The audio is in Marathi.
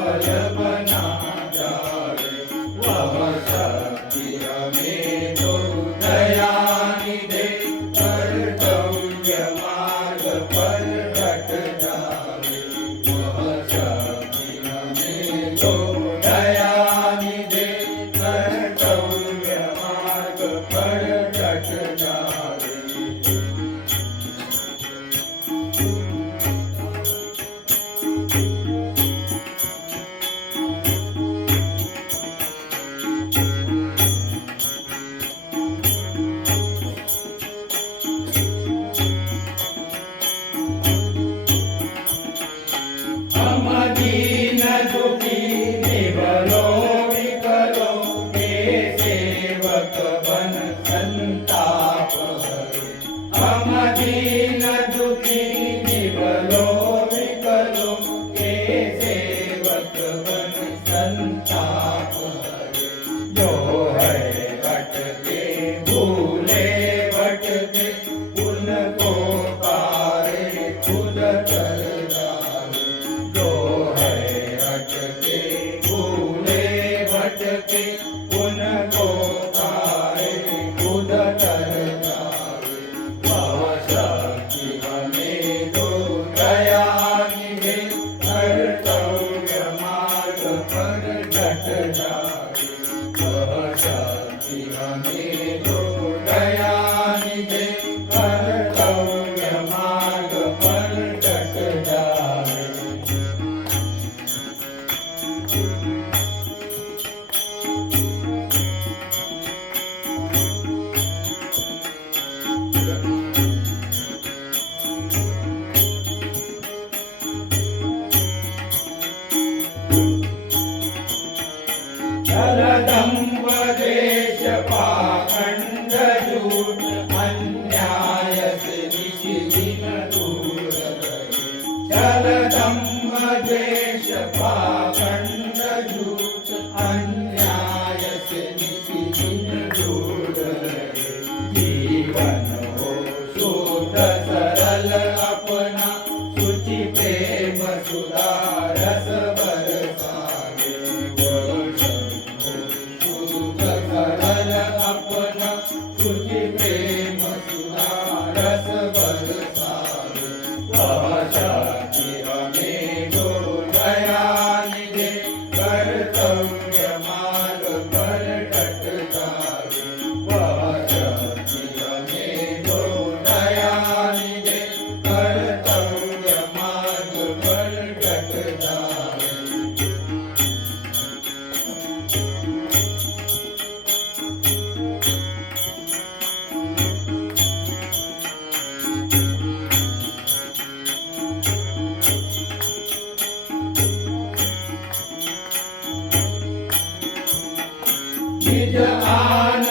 फल बना जाए। वह शक्ति हमें दो दया निधे, कर्तव्य मार्ग पर डट जाए। वह शक्ति हमें दो दया निधे, कर्तव्य मार्ग पर डट जाए। हम दीन दुखी निबलो विकलो, हे सेवक बन संताप हरे। हम दीन दुखी निबलो विकलो, हे सेवक बन संताप हरे। जो है भटके भूले भटके, उनको तारे खुद कर डाले। जो है भटके भूले भटके, उनको तारे खुद कर डाले। वह शक्ति हमें दो दया निधे, कर्तव्य मार्ग पर डट जाए। वह शक्ति हमें दो दया निधे, कर्तव्य मार्ग पर डट जाए। जलदंभ द्वेष पाखंड झूठ, अन्याय से निशि दिन दूर रहे। जलदंभ द्वेष पाखंड झूठ, अन्याय से निशि दिन दूर रहे। जीवन हो शुद्ध सरल अपना, शुचि प्रेम सुधा रस बरसावे। सरल अपना, शुचि प्रेम सुधा रस बरसावे। वह शक्ति हमें दो दया निधे, कर्तव्य मार्ग पर डट जाए। वह शक्ति हमें दो दया निधे, कर्तव्य मार्ग पर डट जाए। निज आन